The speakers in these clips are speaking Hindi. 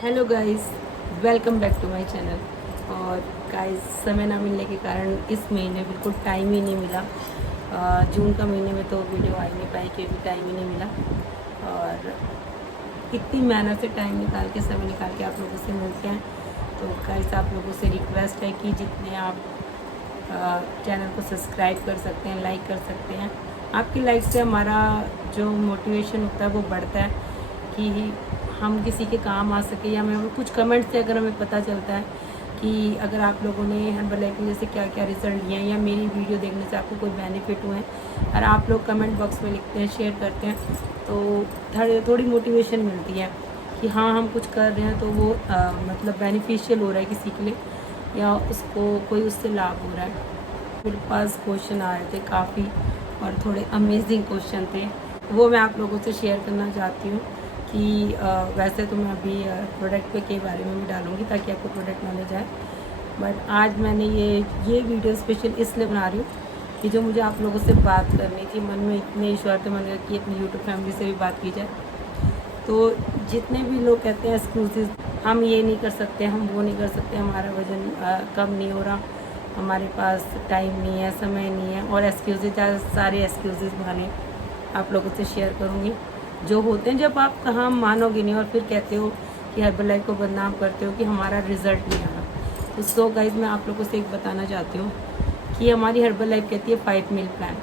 Hello guys, welcome back to my channel. और गाइस, समय ना मिलने के कारण इस महीने बिल्कुल टाइम ही नहीं मिला। जून का महीने में तो वीडियो आ ही नहीं पाई क्योंकि टाइम ही नहीं मिला। और इतनी मेहनत से टाइम निकाल के, समय निकाल के आप लोगों से मिलते हैं। तो गाइस, आप लोगों से रिक्वेस्ट है कि जितने आप चैनल को सब्सक्राइब कर सकते हैं, लाइक कर सकते हैं। आपकी लाइक से हमारा जो मोटिवेशन होता है वो बढ़ता है कि हम किसी के काम आ सके, या हमें कुछ कमेंट से अगर हमें पता चलता है कि अगर आप लोगों ने हर्बल लाइफ में जैसे क्या क्या रिजल्ट लिए हैं या मेरी वीडियो देखने से आपको कोई बेनिफिट हुए हैं और आप लोग कमेंट बॉक्स में लिखते हैं, शेयर करते हैं, तो थोड़ी मोटिवेशन मिलती है कि हाँ, हम कुछ कर रहे हैं तो वो मतलब बेनिफिशियल हो रहा है किसी के लिए, या उसको कोई उससे लाभ हो रहा है। मेरे पास क्वेश्चन आ रहे थे काफ़ी, और थोड़े अमेजिंग क्वेश्चन थे, वो मैं आप लोगों से शेयर करना चाहती हूँ कि वैसे तो मैं अभी प्रोडक्ट के बारे में भी डालूँगी ताकि आपको प्रोडक्ट नॉलेज आए। बट आज मैंने ये वीडियो स्पेशल इसलिए बना रही हूँ कि जो मुझे आप लोगों से बात करनी थी, मन में इतने इश्यूर थे, मन लगा कि अपनी यूट्यूब फैमिली से भी बात की जाए। तो जितने भी लोग कहते हैं एक्सक्यूज़, हम ये नहीं कर सकते, हम वो नहीं कर सकते, हमारा वज़न कम नहीं हो रहा, हमारे पास टाइम नहीं है, समय नहीं है, और एक्सक्यूज़, सारे एक्सक्यूज़ बहाने आप लोगों से शेयर करूँगी जो होते हैं, जब आप कहाँ मानोगे नहीं और फिर कहते हो कि हर्बल लाइफ को बदनाम करते हो कि हमारा रिज़ल्ट नहीं आ रहा। तो सो गाइज, मैं आप लोगों से एक बताना चाहती हूँ कि हमारी हर्बल लाइफ कहती है 5 मील प्लान।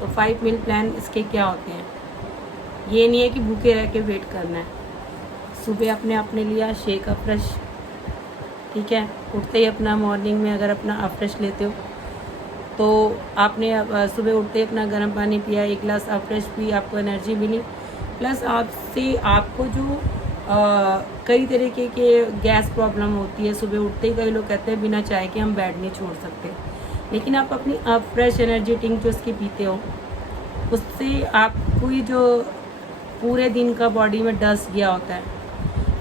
तो 5 मील प्लान इसके क्या होते हैं? ये नहीं है कि भूखे रह के वेट करना है। सुबह आपने अपने लिया शेक अफ्रेश, ठीक है, उठते ही अपना मॉर्निंग में अगर अपना अफ्रेश लेते हो तो आपने सुबह उठते ही अपना गर्म पानी पिया, एक गिलास अफ्रेश पी, आपको एनर्जी मिली। प्लस आपसे आपको जो कई तरीके के गैस प्रॉब्लम होती है, सुबह उठते ही कई लोग कहते हैं बिना चाय के हम बेड नहीं छोड़ सकते, लेकिन आप अपनी फ्रेश एनर्जी ड्रिंक जो उसकी पीते हो, उससे आपको ये जो पूरे दिन का बॉडी में डस्ट गया होता है,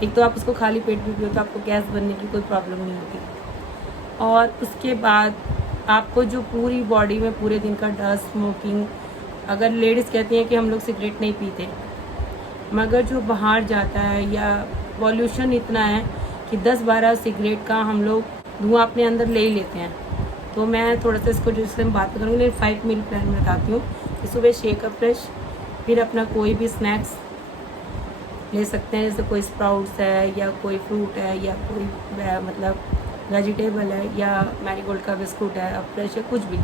एक तो आप उसको खाली पेट भी पियो तो आपको गैस बनने की कोई प्रॉब्लम नहीं होती, और उसके बाद आपको जो पूरी बॉडी में पूरे दिन का डस्ट, स्मोकिंग, अगर लेडीज़ कहती हैं कि हम लोग सिगरेट नहीं पीते, मगर जो बाहर जाता है या पॉल्यूशन इतना है कि 10-12 सिगरेट का हम लोग धुआं अपने अंदर ले ही लेते हैं। तो मैं थोड़ा सा इसको जिससे हम बात करूँगी, लेकिन 5 मील प्लान में बताती हूँ कि सुबह शेक फ्रेश, फिर अपना कोई भी स्नैक्स ले सकते हैं, जैसे कोई स्प्राउट्स है या कोई फ्रूट है या कोई मतलब वेजिटेबल है या मैरीगोल्ड का बिस्कुट है, अब फ्रेश है, कुछ भी।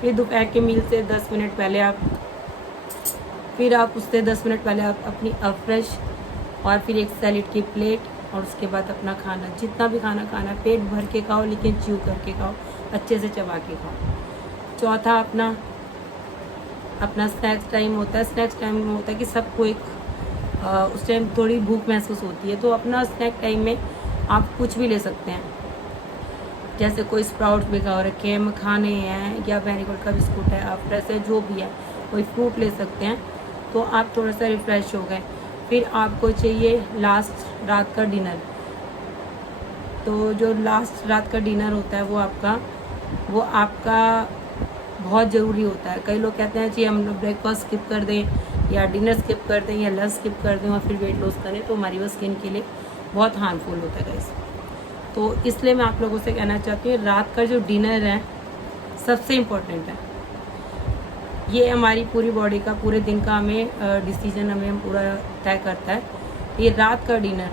फिर दोपहर के मील से 10 मिनट पहले आप, फिर आप उससे 10 मिनट पहले आप अपनी फ्रेश, और फिर एक सैलेड की प्लेट, और उसके बाद अपना खाना, जितना भी खाना खाना है पेट भर के खाओ, लेकिन च्यू करके खाओ, अच्छे से चबा के खाओ। चौथा, अपना स्नैक्स टाइम होता है। स्नैक्स टाइम में होता है कि सबको एक उस टाइम थोड़ी भूख महसूस होती है, तो अपना स्नैक टाइम में आप कुछ भी ले सकते हैं, जैसे कोई स्प्राउट्स भिगो रखे हैं, मखाने हैं, या मैरीगोल्ड का बिस्कुट है, आप फ्रेश है, जो भी है, कोई फ्रूट ले सकते हैं, तो आप थोड़ा सा रिफ़्रेश हो गए। फिर आपको चाहिए लास्ट रात का डिनर। तो जो लास्ट रात का डिनर होता है वो आपका बहुत ज़रूरी होता है। कई लोग कहते हैं जी हम लोग ब्रेकफास्ट स्किप कर दें या डिनर स्किप कर दें या लंच स्किप कर दें और फिर वेट लॉस करें, तो हमारी वो स्किन के लिए बहुत हार्मफुल होता है गाइस। तो इसलिए मैं आप लोगों से कहना चाहती हूँ, रात का जो डिनर है सबसे इम्पोर्टेंट है। ये हमारी पूरी बॉडी का, पूरे दिन का हमें डिसीजन हमें पूरा तय करता है। ये रात का डिनर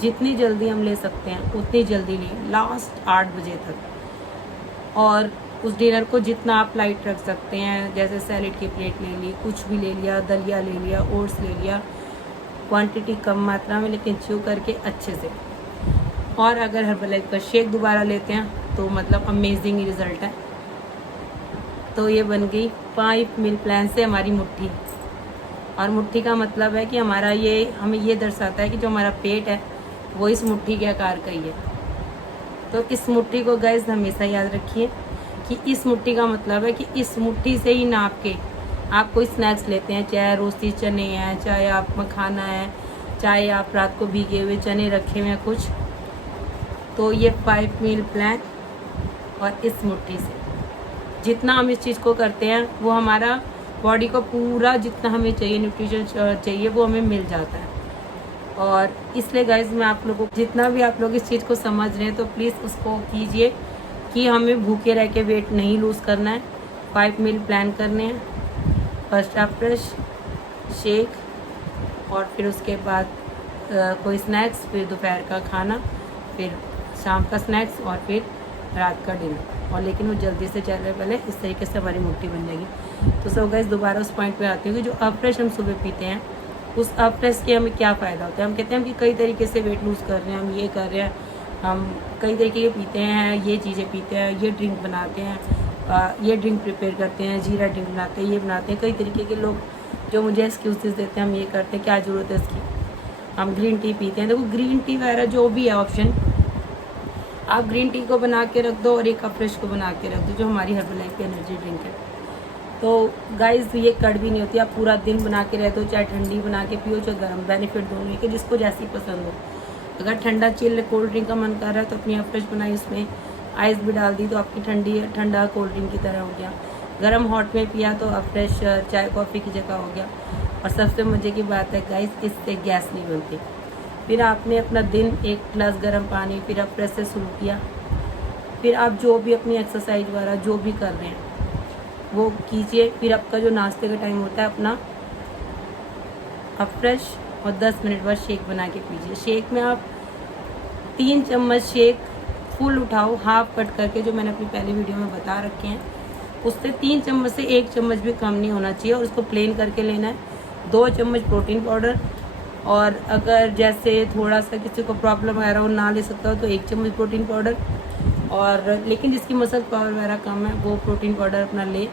जितनी जल्दी हम ले सकते हैं उतनी जल्दी लें, लास्ट 8 बजे तक। और उस डिनर को जितना आप लाइट रख सकते हैं, जैसे सैलेड की प्लेट ले ली, कुछ भी ले लिया, दलिया ले लिया, ओट्स ले लिया, क्वांटिटी कम मात्रा में लेकिन च्यू करके अच्छे से। और अगर हर्बल लाइफ का शेक दोबारा लेते हैं तो मतलब अमेजिंग रिज़ल्ट है। तो ये बन गई 5 मील प्लान से हमारी मुट्ठी। और मुट्ठी का मतलब है कि हमारा ये हमें ये दर्शाता है कि जो हमारा पेट है वो इस मुट्ठी के आकार का ही है। तो इस मुट्ठी को गाइस हमेशा याद रखिए कि इस मुट्ठी का मतलब है कि इस मुट्ठी से ही नाप के आप कोई स्नैक्स लेते हैं, चाहे रोस्टी चने हैं, चाहे आप मखाना है, चाहे आप रात को भीगे हुए चने रखे हुए हैं कुछ, तो ये 5 मील प्लान और इस मुट्ठी से जितना हम इस चीज़ को करते हैं वो हमारा बॉडी को पूरा जितना हमें चाहिए न्यूट्रिशन चाहिए वो हमें मिल जाता है। और इसलिए गाइज मैं आप लोगों को, जितना भी आप लोग इस चीज़ को समझ रहे हैं तो प्लीज़ उसको कीजिए कि हमें भूखे रह के वेट नहीं लूज़ करना है। 5 मील प्लान करने हैं। फर्स्ट अफ्रेश, शेक और फिर उसके बाद कोई स्नैक्स, फिर दोपहर का खाना, फिर शाम का स्नैक्स और फिर रात का डिनर। और लेकिन वो जल्दी से चल रहे पहले, इस तरीके से हमारी मुट्ठी बन जाएगी। तो सब गाइस दोबारा उस पॉइंट पे आती हूँ कि जो अफ्रेश हम सुबह पीते हैं, उस अफ्रेश के हमें क्या फ़ायदा होता है। हम कहते हैं कि कई तरीके से वेट लूज़ कर रहे हैं, हम ये कर रहे हैं, हम कई तरीके के पीते हैं, ये चीज़ें पीते हैं, ये ड्रिंक बनाते हैं, ये ड्रिंक प्रिपेयर करते हैं, जीरा ड्रिंक बनाते हैं, ये बनाते हैं। कई तरीके के लोग जो मुझे एक्सक्यूज़ देते हैं, हम ये करते हैं, क्या ज़रूरत है इसकी, हम ग्रीन टी पीते हैं। देखो ग्रीन टी वगैरह जो भी है ऑप्शन, आप ग्रीन टी को बना के रख दो और एक अफ्रेश को बना के रख दो, जो हमारी हर्बल की एनर्जी ड्रिंक है। तो गाइस ये कड़वी नहीं होती, आप पूरा दिन बना के रह दो, चाहे ठंडी बना के पियो चाहे गर्म, बेनिफिट दोनों है कि जिसको जैसी पसंद हो। अगर ठंडा चिल कोल्ड ड्रिंक का मन कर रहा है तो अपनी अफ्रेश बनाई, उसमें आइस भी डाल दी तो आपकी ठंडा कोल्ड ड्रिंक की तरह हो गया। गर्म हॉट में पिया तो अफ्रेश चाय कॉफ़ी की जगह हो गया। और सबसे मज़े की बात है गाइस, इससे गैस नहीं बनती। फिर आपने अपना दिन एक गिलास गर्म पानी, फिर अफ्रेश से शुरू किया, फिर आप जो भी अपनी एक्सरसाइज वगैरह जो भी कर रहे हैं वो कीजिए। फिर आपका जो नाश्ते का टाइम होता है, अपना अफ्रेश और 10 मिनट बाद शेक बना के पीजिए। शेक में आप 3 चम्मच शेक फुल उठाओ, हाफ कट करके, जो मैंने अपनी पहली वीडियो में बता रखे हैं। उससे 3 चम्मच से 1 चम्मच भी कम नहीं होना चाहिए और उसको प्लेन करके लेना है। 2 चम्मच प्रोटीन पाउडर, और अगर जैसे थोड़ा सा किसी को प्रॉब्लम वगैरह वो ना ले सकता हो तो 1 चम्मच प्रोटीन पाउडर। और लेकिन जिसकी मसल पावर वगैरह कम है वो प्रोटीन पाउडर अपना ले,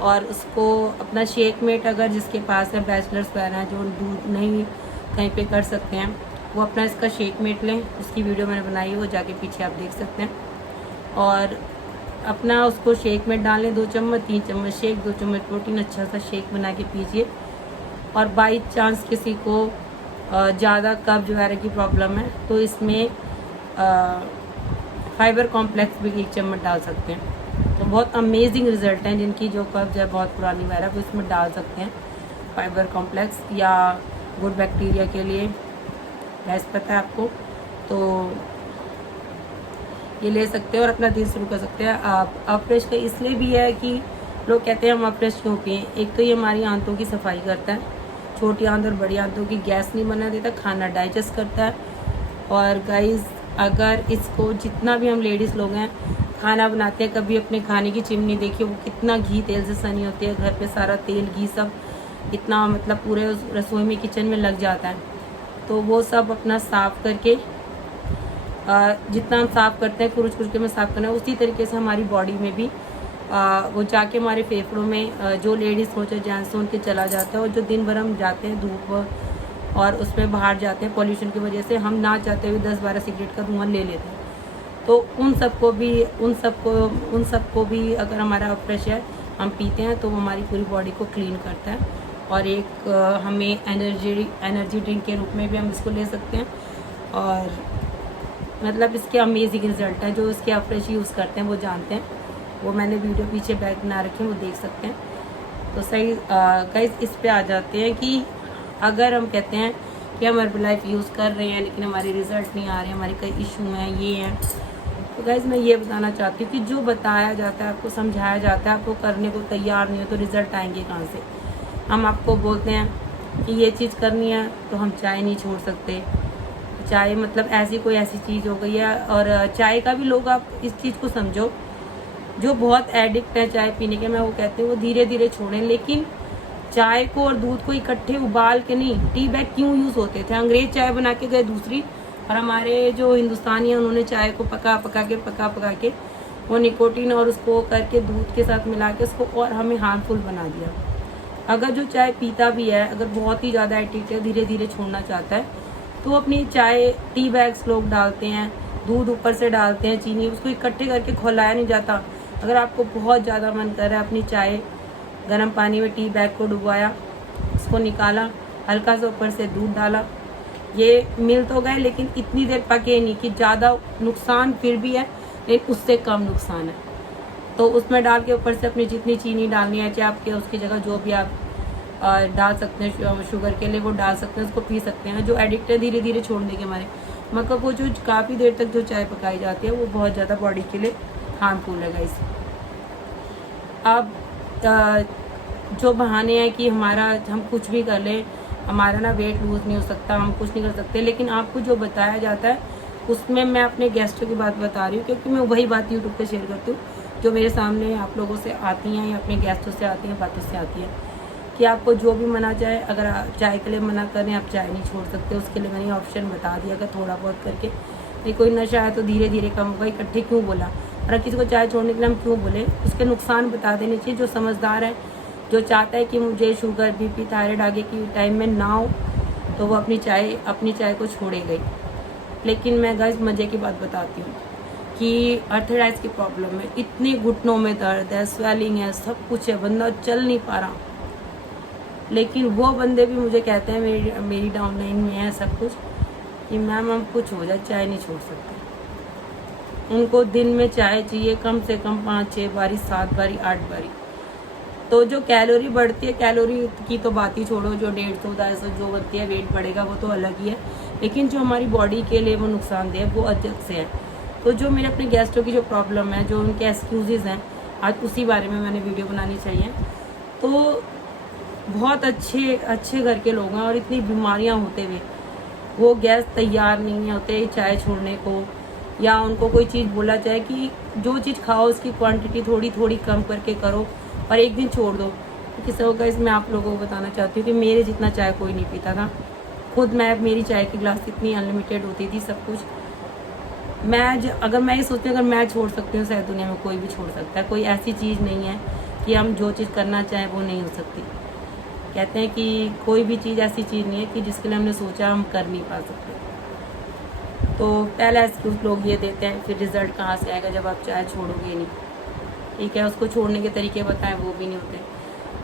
और उसको अपना शेक मेट, अगर जिसके पास है बैचलर्स वगैरह हैं जो दूध नहीं कहीं पे कर सकते हैं, वो अपना इसका शेक मेट लें। उसकी वीडियो मैंने बनाई है, वो जाके पीछे आप देख सकते हैं। और अपना उसको शेक मेट डालें 2 चम्मच, 3 चम्मच शेक, 2 चम्मच प्रोटीन, अच्छा सा शेक बना के पीजिए। और बाई चांस किसी को ज़्यादा कब्ज वगैरह की प्रॉब्लम है तो इसमें फाइबर कॉम्प्लेक्स भी 1 चम्मच डाल सकते हैं। तो बहुत अमेजिंग रिजल्ट हैं। जिनकी जो कब्ज है बहुत पुरानी वगैरह, तो इसमें डाल सकते हैं फाइबर कॉम्प्लेक्स, या गुड बैक्टीरिया के लिए गैस पता है आपको, तो ये ले सकते हैं और अपना दिन शुरू कर सकते हैं। आप अफ्रेश का इसलिए भी है कि लोग कहते हैं हम अफ्रेश क्यों पिएं। एक तो ये हमारी आंतों की सफाई करता है, छोटी आंत और बड़ी आंतों की गैस नहीं बना देता, खाना डाइजेस्ट करता है। और गाइस अगर इसको, जितना भी हम लेडीज़ लोग हैं खाना बनाते हैं, कभी अपने खाने की चिमनी देखिए वो कितना घी तेल से सनी होती है, घर पे सारा तेल घी सब इतना मतलब पूरे रसोई में किचन में लग जाता है। तो वो सब अपना साफ़ करके, जितना हम साफ़ करते हैं कुरुच के में साफ़ करना है, उसी तरीके से हमारी बॉडी में भी वो जाके हमारे फेफड़ों में, जो लेडीज़ हो चाहे जेंट्स हो, उनके चला जाता है। और जो दिन भर हम जाते हैं धूप और उसमें बाहर जाते हैं पॉल्यूशन की वजह से, हम ना चाहते हुए 10-12 सिगरेट का धुआं ले लेते हैं। तो उन सबको भी अगर हमारा अफ्रेश है हम पीते हैं तो वो हमारी पूरी बॉडी को क्लीन करता है। और एक हमें एनर्जी ड्रिंक के रूप में भी हम इसको ले सकते हैं। और मतलब इसके अमेजिंग रिजल्ट है, जो इसके अफ्रेश यूज़ करते हैं वो जानते हैं। वो मैंने वीडियो पीछे बैक बना रखी है, वो देख सकते हैं। तो सही गाइस इस पे आ जाते हैं कि अगर हम कहते हैं कि हम हर्बलाइफ यूज़ कर रहे हैं लेकिन हमारे रिज़ल्ट नहीं आ रहे, हमारे कई इशू हैं, ये हैं, तो गाइस मैं ये बताना चाहती हूँ कि जो बताया जाता है, आपको समझाया जाता है, आपको करने को तैयार नहीं हो तो रिज़ल्ट आएंगे कहाँ से। हम आपको बोलते हैं कि ये चीज़ करनी है तो हम चाय नहीं छोड़ सकते। चाय मतलब ऐसी चीज़ हो गई है। और चाय का भी लोग, आप इस चीज़ को समझो, जो बहुत एडिक्ट है चाय पीने के, मैं वो कहती हूँ वो धीरे धीरे छोड़ें। लेकिन चाय को और दूध को इकट्ठे उबाल के नहीं, टी बैग क्यों यूज़ होते थे। अंग्रेज चाय बना के गए दूसरी, और हमारे जो हिंदुस्तानी हैं उन्होंने चाय को पका पका के वो निकोटीन और उसको करके दूध के साथ मिला के उसको और हमें हार्मफुल बना दिया। अगर जो चाय पीता भी है, अगर बहुत ही ज़्यादा एडिक्ट है, धीरे धीरे छोड़ना चाहता है, तो अपनी चाय टी बैग्स लोग डालते हैं, दूध ऊपर से डालते हैं, चीनी, उसको इकट्ठे करके खौलाया नहीं जाता। अगर आपको बहुत ज़्यादा मन कर रहा है, अपनी चाय गर्म पानी में टी बैग को डुबाया, उसको निकाला, हल्का सा ऊपर से दूध डाला, ये मिल तो गए लेकिन इतनी देर पके नहीं कि ज़्यादा नुकसान फिर भी है, लेकिन उससे कम नुकसान है। तो उसमें डाल के ऊपर से अपनी जितनी चीनी डालनी है, चाहे आपके उसकी जगह जो भी आप डाल सकते हैं शुगर के लिए, वो डाल सकते हैं, उसको पी सकते हैं। जो एडिक्ट है धीरे धीरे छोड़ने के हमारे, मगर वो जो काफ़ी देर तक जो चाय पकाई जाती है वो बहुत ज़्यादा बॉडी के लिए हार्मफुल है गाइस। अब जो बहाने हैं कि हम कुछ भी कर लें, हमारा ना वेट लूज़ नहीं हो सकता, हम कुछ नहीं कर सकते, लेकिन आपको जो बताया जाता है उसमें मैं अपने गेस्टों की बात बता रही हूँ, क्योंकि मैं वही बात यूट्यूब पे शेयर करती हूँ जो मेरे सामने आप लोगों से आती हैं या अपने गेस्टों से आती हैं, बातों से आती हैं कि आपको जो भी मना चाहे, अगर आप चाय के लिए मना करें आप चाय नहीं छोड़ सकते, उसके लिए मैंने ऑप्शन बता दिया अगर थोड़ा बहुत करके। नहीं कोई नशा है तो धीरे धीरे कम होगा, इकट्ठे क्यों बोला, और किसी को चाय छोड़ने के लिए हम क्यों बोले, उसके नुकसान बता देने चाहिए। जो समझदार है, जो चाहता है कि मुझे शुगर बीपी थायराइड आगे की टाइम में ना हो, तो वो अपनी चाय को छोड़ेगा ही। लेकिन मैं गाइस मज़े की बात बताती हूँ कि अर्थराइटिस की प्रॉब्लम है, इतने घुटनों में दर्द है, स्वेलिंग है, सब कुछ है, बंदा चल नहीं पा रहा, लेकिन वो बंदे भी मुझे कहते हैं मेरी डाउनलाइन में है सब कुछ कि मैम हम कुछ हो जाए चाय नहीं छोड़ सकते। उनको दिन में चाय चाहिए कम से कम 5-6 बारी, 7 बारी, 8 बारी। तो जो कैलोरी बढ़ती है, कैलोरी की तो बात ही छोड़ो, जो 150-250 जो बनती है वेट बढ़ेगा वो तो अलग ही है, लेकिन जो हमारी बॉडी के लिए वो नुकसानदेह है वो अलग से है। तो जो मेरे अपने गेस्टों की जो प्रॉब्लम है, जो उनके एक्सक्यूज़ हैं, आज उसी बारे में मैंने वीडियो बनानी चाहिए। तो बहुत अच्छे घर के लोग हैं और इतनी बीमारियां होते हुए वो गैस तैयार नहीं होते चाय छोड़ने को, या उनको कोई चीज़ बोला जाए कि जो चीज़ खाओ उसकी क्वांटिटी थोड़ी थोड़ी कम करके करो और एक दिन छोड़ दो। तो किसी होगा इसमें आप लोगों को बताना चाहती हूँ कि मेरे जितना चाय कोई नहीं पीता था। खुद मेरी चाय की ग्लास इतनी अनलिमिटेड होती थी सब कुछ। अगर मैं ये सोचती हूँ अगर मैं छोड़ सकती हूँ, शायद दुनिया में कोई भी छोड़ सकता है। कोई ऐसी चीज़ नहीं है कि हम जो चीज़ करना चाहें वो नहीं हो सकती। कहते हैं कि कोई भी चीज़ ऐसी चीज़ नहीं है कि जिसके लिए हमने सोचा हम कर नहीं पा सकते। तो पहला एक्सक्यूज़ लोग ये देते हैं, फिर रिजल्ट कहाँ से आएगा जब आप चाय छोड़ोगे नहीं, ठीक है। उसको छोड़ने के तरीके बताएं वो भी नहीं होते।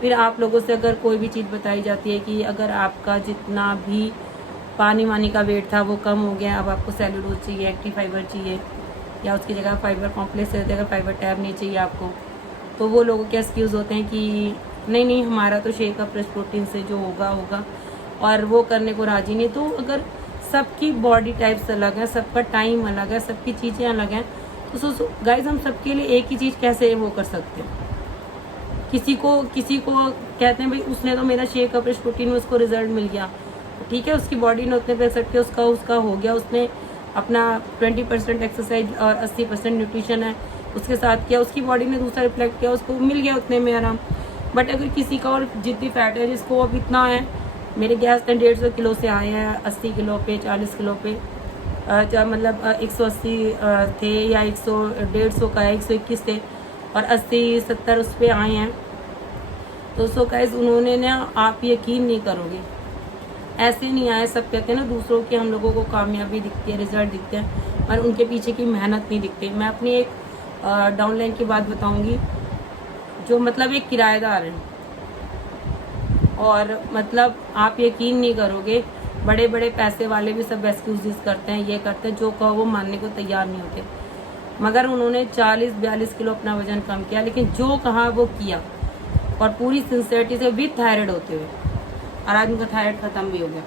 फिर आप लोगों से अगर कोई भी चीज़ बताई जाती है कि अगर आपका जितना भी पानी वानी का वेट था वो कम हो गया, अब आपको सेलुलोज चाहिए, एक्टिव फाइबर चाहिए, या उसकी जगह फाइबर कॉम्प्लेक्स है, अगर फाइबर टैब नहीं चाहिए आपको, तो वो लोगों के एक्सक्यूज़ होते हैं कि नहीं हमारा तो शेक अप फ्रेश प्रोटीन से जो होगा, और वो करने को राजी नहीं। तो अगर सबकी बॉडी टाइप्स अलग है, सबका टाइम अलग है, सबकी चीज़ें अलग हैं, तो सोचो गाइज हम सबके लिए एक ही चीज़ कैसे वो कर सकते हैं। किसी को कहते हैं भाई उसने तो मेरा शेक अप फ्रेश प्रोटीन में उसको रिजल्ट मिल गया, ठीक है, उसकी बॉडी ने उतने पैसे के उसका हो गया, उसने अपना 20% एक्सरसाइज और 80% न्यूट्रिशन है उसके साथ किया, उसकी बॉडी ने दूसरा रिफ्लेक्ट किया, उसको मिल गया उतने में आराम। बट अगर किसी का और जितनी फैट है, जिसको अब इतना है, मेरे गैस 150 किलो से आए हैं 80 किलो पे, 40 किलो पे, मतलब 180 थे या 150 का है, 121 थे और 80-70 उस पर आए हैं। तो सो गाइस उन्होंने ना, आप यकीन नहीं करोगे, ऐसे नहीं आए। सब कहते हैं ना दूसरों की हम लोगों को कामयाबी दिखती है, रिजल्ट दिखते हैं, और उनके पीछे की मेहनत नहीं दिखती। मैं अपनी एक डाउनलाइन की बात बताऊंगी, जो मतलब एक किराएदार है, और मतलब आप यकीन नहीं करोगे, बड़े बड़े पैसे वाले भी सब एक्सक्यूजेस करते हैं, ये करते हैं, जो कहो वो मानने को तैयार नहीं होते। मगर उन्होंने 40-42 किलो अपना वजन कम किया, लेकिन जो कहा वो किया, और पूरी सिंसियरिटी से विद थायराइड होते हुए, और आज उनका थायराइड खत्म भी हो गया।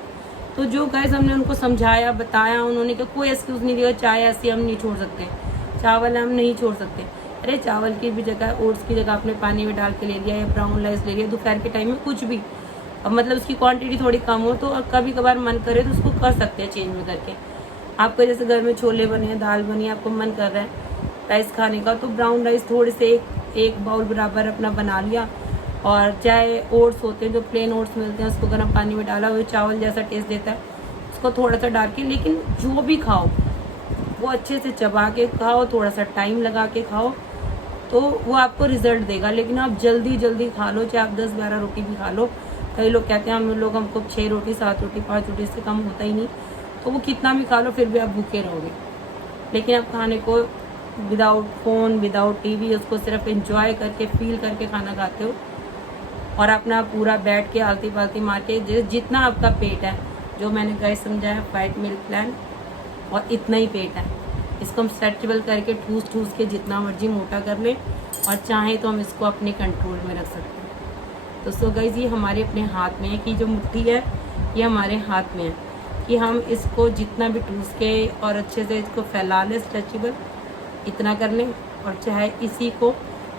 तो जो गाइस हमने उनको समझाया, बताया, उन्होंने कहा कोई एक्सक्यूज नहीं दिया, चाय ऐसी हम नहीं छोड़ सकते, चावल हम नहीं छोड़ सकते। अरे चावल की भी जगह, ओट्स की जगह आपने पानी में डाल के ले लिया, या ब्राउन राइस ले लिया, दोपहर के टाइम में कुछ भी, अब मतलब उसकी क्वांटिटी थोड़ी कम हो, तो कभी कभार मन करे तो उसको कर सकते हैं चेंज में करके। आपको जैसे घर में छोले बने, दाल बनी, आपको मन कर रहा है राइस खाने का, तो ब्राउन राइस थोड़े से एक बाउल बराबर अपना बना लिया, और चाहे ओट्स होते हैं जो प्लेन ओट्स मिलते हैं, उसको गर्म पानी में डाला, वो चावल जैसा टेस्ट देता है, उसको थोड़ा सा डाल के, लेकिन जो भी खाओ वो अच्छे से चबा के खाओ, थोड़ा सा टाइम लगा के खाओ, तो वो आपको रिजल्ट देगा। लेकिन आप जल्दी खा लो, चाहे आप 10-12 रोटी भी खा लो। कई लोग कहते हैं हमको 6 रोटी 7 रोटी 5 रोटी से कम होता ही नहीं, तो वो कितना भी खा लो फिर भी आप भूखे रहोगे। लेकिन आप खाने को विदाउट फ़ोन, विदाउट टीवी, उसको सिर्फ एंजॉय करके, फील करके खाना खाते हो, और अपना पूरा बैठ के आलती पालती मार के जितना आपका पेट है, जो मैंने गाइस समझाया 5 मील प्लान, और इतना ही पेट है, इसको हम स्ट्रेचेबल करके ठूस के जितना मर्जी मोटा कर ले, और चाहें तो हम इसको अपने कंट्रोल में रख सकते हैं। तो सो गाइज ये हमारे अपने हाथ में है कि जो मुट्ठी है ये हमारे हाथ में है कि हम इसको जितना भी टूस के और अच्छे से इसको फैला लें स्ट्रेचेबल इतना कर लें, और चाहे इसी को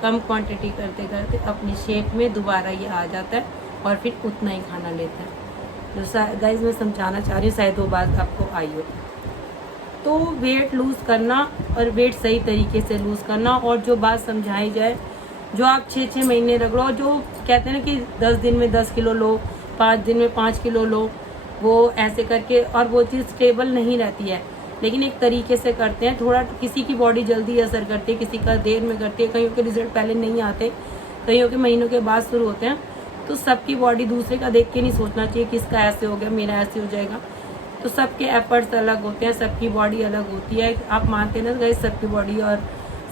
कम क्वांटिटी करते करते अपनी शेप में दोबारा ये आ जाता है और फिर उतना ही खाना लेता है। तो गाइज मैं समझाना चाह रही हूँ, शायद वो बात आपको आई हो। तो वेट लूज़ करना और वेट सही तरीके से लूज़ करना, और जो बात समझाई जाए, जो आप 6-6 महीने रगड़ो, जो कहते हैं ना कि 10 दिन में 10 किलो लो, 5 दिन में 5 किलो लो, वो ऐसे करके, और वो चीज़ स्टेबल नहीं रहती है। लेकिन एक तरीके से करते हैं, थोड़ा किसी की बॉडी जल्दी असर करती है, किसी का देर में करती है, कईयों के रिजल्ट पहले नहीं आते, कईयों के महीनों के बाद शुरू होते हैं। तो सबकी बॉडी दूसरे का देख के नहीं सोचना चाहिए किसका ऐसे हो गया मेरा ऐसे हो जाएगा। तो सबके एफर्ट्स अलग होते हैं, सबकी बॉडी अलग होती है। आप मानते हैं ना गाइस, सबकी बॉडी और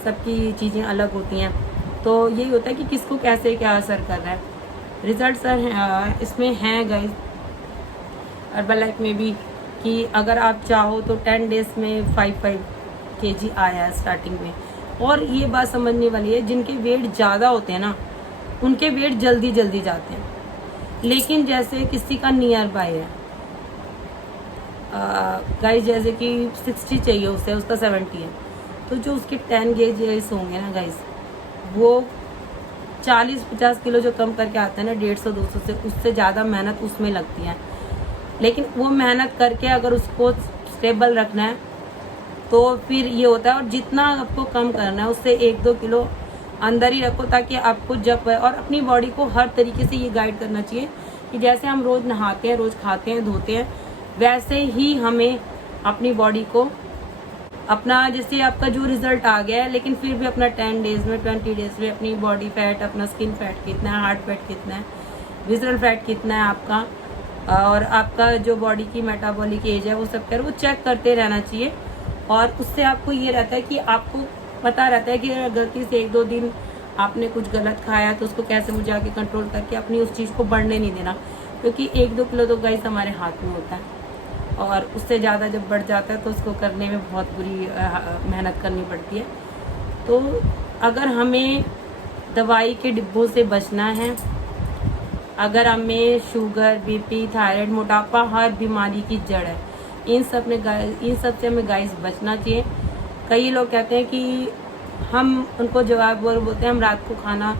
सबकी चीज़ें अलग होती हैं। तो यही होता है कि किसको कैसे क्या असर कर रहा है। रिजल्ट सर इसमें हैं गाइस हर्बल में भी, कि अगर आप चाहो तो 10 डेज में 5 kg आया है स्टार्टिंग में। और ये बात समझने वाली है, जिनके वेट ज़्यादा होते हैं ना उनके वेट जल्दी जल्दी जाते हैं। लेकिन जैसे किसी का नियर बाय है गाइस, जैसे कि 60 चाहिए उसे, उसका 70 है, तो जो उसके 10 kg होंगे ना गाइस, वो 40-50 किलो जो कम करके आते हैं ना 150-200 से, उससे ज़्यादा मेहनत उसमें लगती है। लेकिन वो मेहनत करके अगर उसको स्टेबल रखना है तो फिर ये होता है। और जितना आपको कम करना है उससे 1-2 किलो अंदर ही रखो, ताकि आपको जब, और अपनी बॉडी को हर तरीके से ये गाइड करना चाहिए कि जैसे हम रोज़ नहाते हैं, रोज़ खाते हैं, धोते हैं, वैसे ही हमें अपनी बॉडी को अपना, जैसे आपका जो रिजल्ट आ गया है, लेकिन फिर भी अपना 10 डेज में 20 डेज में अपनी बॉडी फैट, अपना स्किन फैट कितना है, हार्ट फैट कितना है, विजरल फैट कितना है आपका, और आपका जो बॉडी की मेटाबॉलिक एज है वो सब कर वो चेक करते रहना चाहिए। और उससे आपको ये रहता है कि आपको पता रहता है कि अगर गलती से 1-2 दिन आपने कुछ गलत खाया तो उसको कैसे मुझे आगे कंट्रोल करके अपनी उस चीज़ को बढ़ने नहीं देना, क्योंकि 1-2 किलो तो गाइस हमारे हाथ में होता है, और उससे ज़्यादा जब बढ़ जाता है तो उसको करने में बहुत बुरी मेहनत करनी पड़ती है। तो अगर हमें दवाई के डिब्बों से बचना है, अगर हमें शुगर, बीपी, थायराइड, मोटापा हर बीमारी की जड़ है, इन सब से हमें गाइस बचना चाहिए। कई लोग कहते हैं कि हम उनको जवाब बोलते हैं हम रात को खाना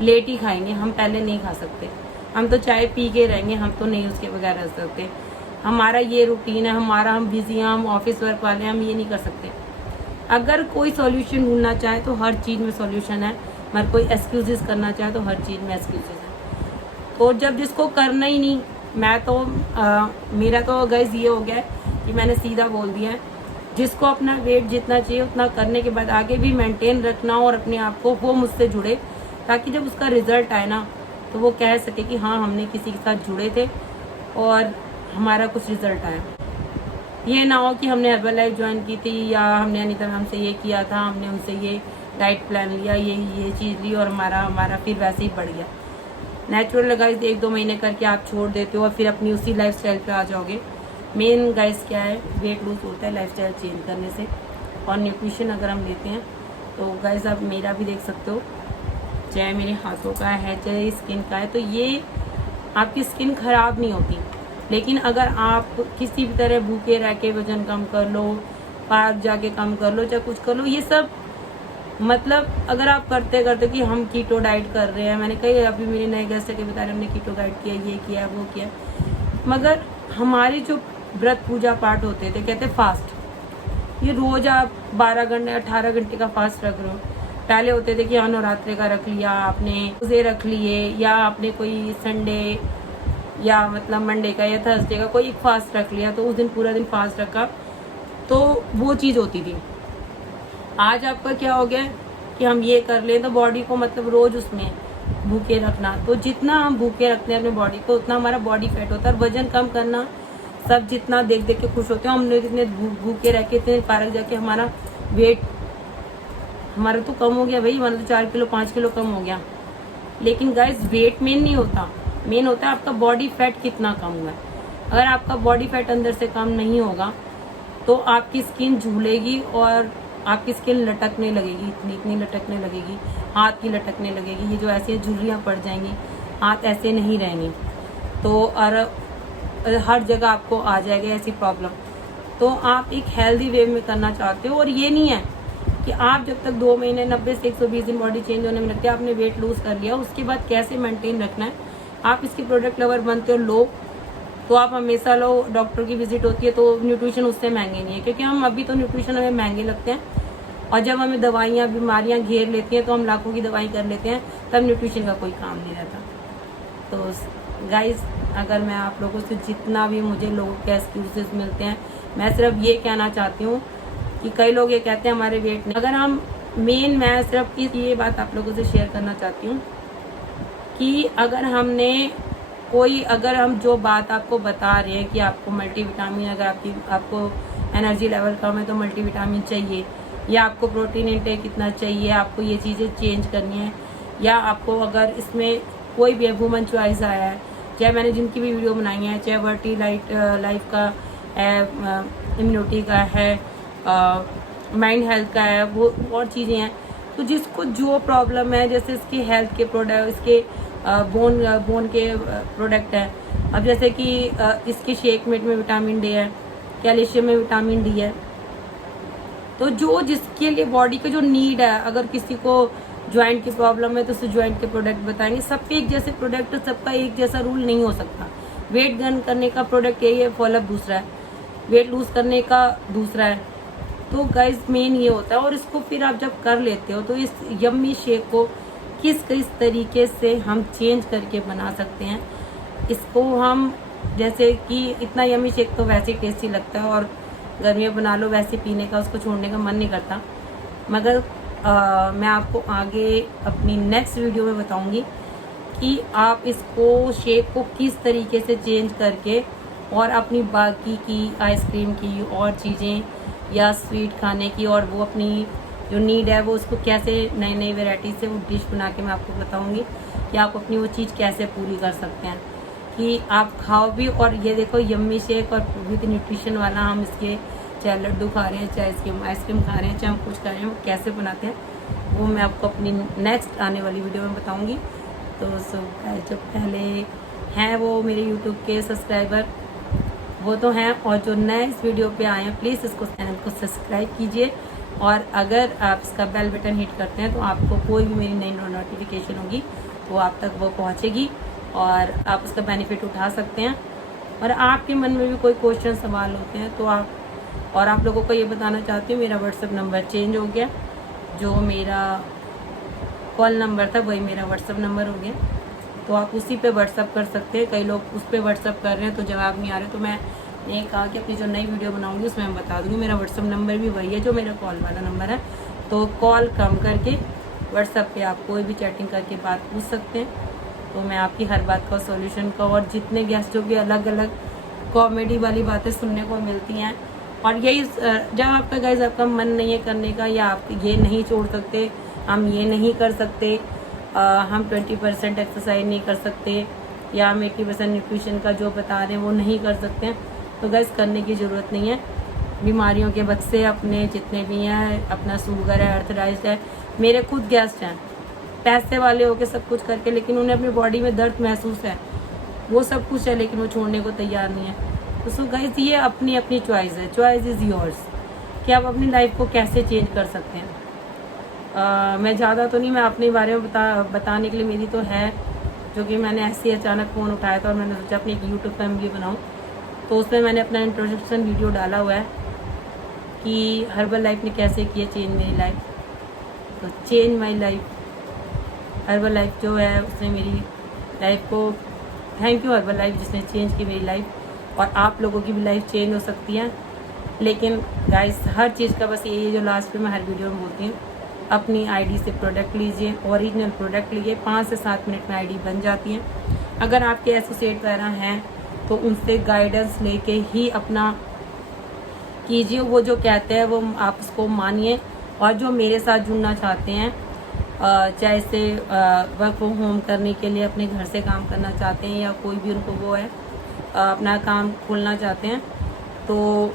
लेट ही खाएंगे, हम पहले नहीं खा सकते, हम तो चाय पी के रहेंगे, हम तो नहीं उसके बगैर रह सकते, हमारा ये रूटीन है, हमारा, हम बिजी हैं, हम ऑफिस वर्क वाले हैं, हम ये नहीं कर सकते। अगर कोई सॉल्यूशन ढूंढना चाहे तो हर चीज़ में सॉल्यूशन है, मगर कोई एक्सक्यूजेस करना चाहे तो हर चीज़ में एक्सक्यूजेस है। तो जब जिसको करना ही नहीं, मैं तो मेरा तो गाइस ये हो गया है कि मैंने सीधा बोल दिया है, जिसको अपना वेट जितना चाहिए उतना करने के बाद आगे भी मेंटेन रखना और अपने आप को, वो मुझसे जुड़े, ताकि जब उसका रिजल्ट आए ना तो वो कह सके कि हाँ हमने किसी के साथ जुड़े थे और हमारा कुछ रिजल्ट आया। ये ना हो कि हमने हर्बल लाइफ ज्वाइन की थी या हमने अनीता मैम से ये किया था, हमने उनसे ये डाइट प्लान लिया, ये चीज़ ली और हमारा फिर वैसे ही बढ़ गया। नेचुरल गाइस 1-2 महीने करके आप छोड़ देते हो और फिर अपनी उसी लाइफस्टाइल पे आ जाओगे। मेन गाइस क्या है, वेट लूज होता है लाइफस्टाइल चेंज करने से। और न्यूट्रिशन अगर हम लेते हैं तो गाइस आप मेरा भी देख सकते हो, चाहे मेरे हाथों का है चाहे स्किन का है, तो ये आपकी स्किन खराब नहीं होती। लेकिन अगर आप किसी भी तरह भूखे रह के वजन कम कर लो, पार्क जाके कम कर लो, चाहे कुछ कर लो, ये सब मतलब अगर आप करते करते कि हम कीटो डाइट कर रहे हैं, मैंने कही अभी मेरे नए गेस्ट के बता रहे हमने कीटो डाइट किया, ये किया वो किया, मगर हमारे जो व्रत पूजा पाठ होते थे, कहते फास्ट, ये रोज आप 12 घंटे 18 घंटे का फास्ट रख रहे हो। पहले होते थे कि हाँ नवरात्रि का रख लिया आपने, रोजे रख लिए, या आपने कोई संडे या मतलब मंडे का या थर्सडे का कोई एक फास्ट रख लिया, तो उस दिन पूरा दिन फास्ट रखा, तो वो चीज़ होती थी। आज आपका क्या हो गया कि हम ये कर लें तो बॉडी को मतलब रोज उसमें भूखे रखना, तो जितना हम भूखे रखते हैं अपने बॉडी को उतना हमारा बॉडी फैट होता है। वजन कम करना, सब जितना देख देख के खुश होते हैं, हमने जितने भूखे रह के इतने पार्क जाके हमारा वेट हमारा तो कम हो गया भाई, हमारा तो 4 किलो 5 किलो कम हो गया। लेकिन गाइस वेट मेन नहीं होता, मेन होता है आपका बॉडी फैट कितना कम हुआ है। अगर आपका बॉडी फैट अंदर से कम नहीं होगा तो आपकी स्किन झूलेगी और आपकी स्किन लटकने लगेगी, इतनी लटकने लगेगी, हाथ की लटकने लगेगी, ये जो ऐसी झुर्रियाँ पड़ जाएंगी, हाथ ऐसे नहीं रहनी। तो और हर जगह आपको आ जाएगा ऐसी प्रॉब्लम। तो आप एक हेल्दी वे में करना चाहते हो, और ये नहीं है कि आप जब तक 2 महीने 90 से 120 दिन बॉडी चेंज होने में लगती है, आपने वेट लूज कर लिया, उसके बाद कैसे मेंटेन रखना है। आप इसकी प्रोडक्ट लवर बनते हो, लो तो आप हमेशा लो। डॉक्टर की विजिट होती है तो न्यूट्रिशन उससे महंगे नहीं है, क्योंकि हम अभी तो न्यूट्रिशन हमें महंगे लगते हैं, और जब हमें दवाइयाँ बीमारियाँ घेर लेती हैं तो हम लाखों की दवाई कर लेते हैं, तब न्यूट्रिशन का कोई काम नहीं रहता। तो गाइज, अगर मैं आप लोगों से जितना भी मुझे लोगों के एक्सक्यूजेस मिलते हैं, मैं सिर्फ ये कहना चाहती हूँ कि कई लोग ये कहते हैं हमारे वेट नहीं, अगर हम मैं सिर्फ ये बात आप लोगों से शेयर करना चाहती हूँ कि अगर हम जो बात आपको बता रहे हैं कि आपको मल्टीविटामिन, अगर आपको एनर्जी लेवल कम है तो मल्टीविटामिन चाहिए, या आपको प्रोटीन इंटेक कितना चाहिए, आपको ये चीज़ें चेंज करनी है, या आपको अगर इसमें कोई भी वुमन चॉइस आया है, चाहे मैंने जिनकी भी वीडियो बनाई है, चाहे वर्टी लाइफ का है, इम्यूनिटी का है, माइंड हेल्थ का है, वो और चीज़ें हैं। तो जिसको जो प्रॉब्लम है, जैसे इसके हेल्थ के प्रोडक्ट, इसके बोन के प्रोडक्ट है, अब जैसे कि इसके शेक मेट में विटामिन डी है, कैल्शियम में विटामिन डी है, तो जो जिसके लिए बॉडी का जो नीड है, अगर किसी को जॉइंट की प्रॉब्लम है तो उसे जॉइंट के प्रोडक्ट बताएंगे। सब पे एक जैसे प्रोडक्ट, सबका एक जैसा रूल नहीं हो सकता। वेट गेन करने का प्रोडक्ट यही है, फॉलोअप दूसरा है, वेट लूज करने का दूसरा है। तो गाइज मेन ये होता है, और इसको फिर आप जब कर लेते हो तो इस यम्मी शेक को किस तरीके से हम चेंज करके बना सकते हैं। इसको हम जैसे कि इतना यम्मी शेक तो वैसे ही टेस्टी लगता है, और गर्मियाँ बना लो वैसे पीने का, उसको छोड़ने का मन नहीं करता। मगर मैं आपको आगे अपनी नेक्स्ट वीडियो में बताऊंगी कि आप इसको शेक को किस तरीके से चेंज करके, और अपनी बाकी की आइसक्रीम की और चीज़ें या स्वीट खाने की, और वो अपनी जो नीड है वो उसको कैसे नई नई वेराइटी से वो डिश बना के मैं आपको बताऊंगी कि आप अपनी वो चीज़ कैसे पूरी कर सकते हैं कि आप खाओ भी। और ये देखो यम्मी शेक और विद न्यूट्रिशन वाला, हम इसके चाहे लड्डू खा रहे हैं, चाहे इसकी आइसक्रीम खा रहे हैं, चाहे हम कुछ खा रहे हैं, वो कैसे बनाते हैं वो मैं आपको अपनी नेक्स्ट आने वाली वीडियो में बताऊँगी। तो जो पहले हैं वो मेरे यूट्यूब के सब्सक्राइबर वो तो हैं, और जो नए इस वीडियो पे आए हैं प्लीज़ इसको चैनल को सब्सक्राइब कीजिए, और अगर आप इसका बेल बटन हिट करते हैं तो आपको कोई भी मेरी नई नोटिफिकेशन होगी तो आप तक वो पहुंचेगी, और आप उसका बेनिफिट उठा सकते हैं। और आपके मन में भी कोई क्वेश्चन सवाल होते हैं तो आप लोगों को ये बताना चाहती हूँ, मेरा व्हाट्सअप नंबर चेंज हो गया, जो मेरा कॉल नंबर था वही मेरा व्हाट्सअप नंबर हो गया, तो आप उसी पे व्हाट्सअप कर सकते हैं। कई लोग उस पर व्हाट्सअप कर रहे हैं तो जवाब नहीं आ रहे, तो मैं ने कहा कि अपनी जो नई वीडियो बनाऊंगी उसमें मैं बता दूंगी। मेरा व्हाट्सअप नंबर भी वही है जो मेरा कॉल वाला नंबर है, तो कॉल कम करके व्हाट्सअप पे आप कोई भी चैटिंग करके बात पूछ सकते हैं, तो मैं आपकी हर बात का सॉल्यूशन का, और जितने गेस्टों की अलग अलग कॉमेडी वाली बातें सुनने को मिलती हैं, और यही जब आपका गाइज आपका मन नहीं है करने का, या आप ये नहीं छोड़ सकते, हम ये नहीं कर सकते, हम 20% एक्सरसाइज नहीं कर सकते, या हम 80% न्यूट्रिशन का जो बता रहे हैं वो नहीं कर सकते हैं, तो गैस करने की ज़रूरत नहीं है। बीमारियों के बक्से अपने जितने भी हैं, अपना शुगर है, अर्थराइज है, मेरे खुद गेस्ट हैं, पैसे वाले होके सब कुछ करके, लेकिन उन्हें अपनी बॉडी में दर्द महसूस है, वो सब कुछ है लेकिन वो छोड़ने को तैयार नहीं है। तो सो गाइस ये अपनी अपनी चॉइस है, चॉइस इज़ योर्स कि आप अपनी लाइफ को कैसे चेंज कर सकते हैं। मैं ज़्यादा तो नहीं, मैं अपने बारे में बताने के लिए मेरी तो है, जो कि मैंने ऐसे ही अचानक फ़ोन उठाया था और मैंने सोचा अपनी एक यूट्यूब फैमिली बनाऊँ, तो उसमें मैंने अपना इंट्रोडक्शन वीडियो डाला हुआ है कि हर्बल लाइफ ने कैसे किया चेंज मेरी लाइफ। तो change my life, herbal life जो है उसने मेरी लाइफ को, थैंक यू हर्बल लाइफ जिसने चेंज की मेरी लाइफ, और आप लोगों की भी लाइफ चेंज हो सकती है। लेकिन गाइस हर चीज़ का बस यही है जो लास्ट में मैं हर वीडियो में बोलती हूँ, अपनी आईडी से प्रोडक्ट लीजिए, ओरिजिनल प्रोडक्ट लीजिए, 5 से 7 मिनट में आईडी बन जाती है। अगर आपके एसोसिएट वगैरह हैं तो उनसे गाइडेंस लेके ही अपना कीजिए, वो जो कहते हैं वो आप उसको मानिए। और जो मेरे साथ जुड़ना चाहते हैं, चाहे से वर्क फ्रॉम होम करने के लिए अपने घर से काम करना चाहते हैं, या कोई भी उनको वो है अपना काम खोलना चाहते हैं, तो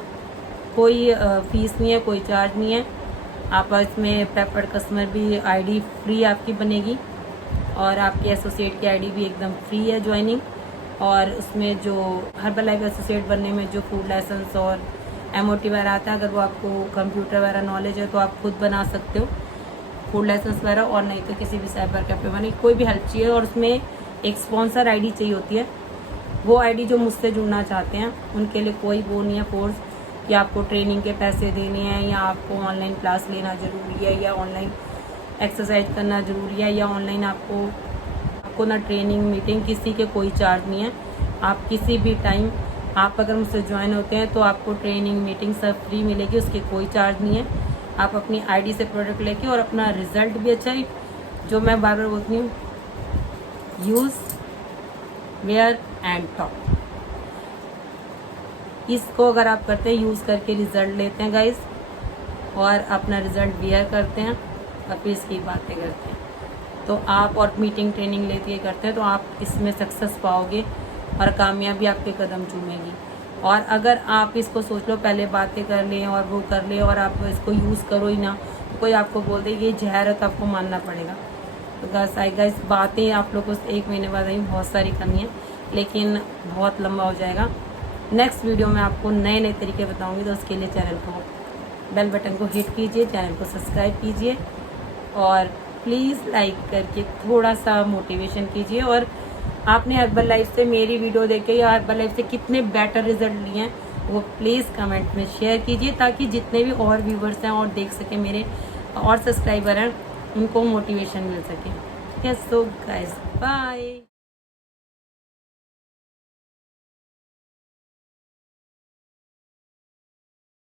कोई फीस नहीं है, कोई चार्ज नहीं है। आप इसमें प्रेफर्ड कस्टमर भी आईडी फ्री आपकी बनेगी, और आपकी एसोसिएट की आईडी भी एकदम फ्री है ज्वाइनिंग। और उसमें जो हर्बल लाइफ एसोसिएट बनने में जो फूड लाइसेंस और एमओटी वगैरह आता है, अगर वो आपको कंप्यूटर वगैरह नॉलेज है तो आप खुद बना सकते हो फूड लाइसेंस वगैरह, और नहीं तो किसी भी साइबर कैफे बने, कोई भी हेल्प चाहिए। और उसमें एक स्पॉन्सर आईडी चाहिए होती है, वो आईडी जो मुझसे जुड़ना चाहते हैं उनके लिए कोई वो नहीं है फोर्स कि आपको ट्रेनिंग के पैसे देने हैं, या आपको ऑनलाइन क्लास लेना ज़रूरी है, या ऑनलाइन एक्सरसाइज करना ज़रूरी है, या ऑनलाइन आपको ना ट्रेनिंग मीटिंग किसी के कोई चार्ज नहीं है। आप किसी भी टाइम आप अगर मुझसे ज्वाइन होते हैं तो आपको ट्रेनिंग मीटिंग सब फ्री मिलेगी, उसके कोई चार्ज नहीं है। आप अपनी आईडी से प्रोडक्ट लेके और अपना रिजल्ट भी अच्छा है, जो मैं बार बार बोलती हूँ, यूज़ वेयर एंड टॉक। इसको अगर आप करते हैं, यूज़ करके रिजल्ट लेते हैं गाइस, और अपना रिजल्ट वेयर करते हैं और फिर इसकी बातें करते हैं, तो आप और मीटिंग ट्रेनिंग लेते ही करते हैं, तो आप इसमें सक्सेस पाओगे और कामयाबी आपके कदम चूमेगी। और अगर आप इसको सोच लो, पहले बातें कर लें और वो कर लें और आप इसको यूज़ करो ही ना, तो कोई आपको बोल दे ये जहर है तो आपको मानना पड़ेगा। तो गाइस बातें आप लोग को 1 महीने बाद ही बहुत सारी करनी है, लेकिन बहुत लंबा हो जाएगा। नेक्स्ट वीडियो में आपको नए नए तरीके बताऊंगी, तो उसके लिए चैनल को बेल बटन को हिट कीजिए, चैनल को सब्सक्राइब कीजिए और प्लीज़ लाइक करके थोड़ा सा मोटिवेशन कीजिए। और आपने हर्बल लाइफ से मेरी वीडियो देखे या हर्बल लाइफ से कितने बेटर रिजल्ट लिए हैं वो प्लीज़ कमेंट में शेयर कीजिए, ताकि जितने भी और व्यूवर्स हैं और देख सके मेरे और सब्सक्राइबर हैं, उनको मोटिवेशन मिल सके। Yes, so guys bye.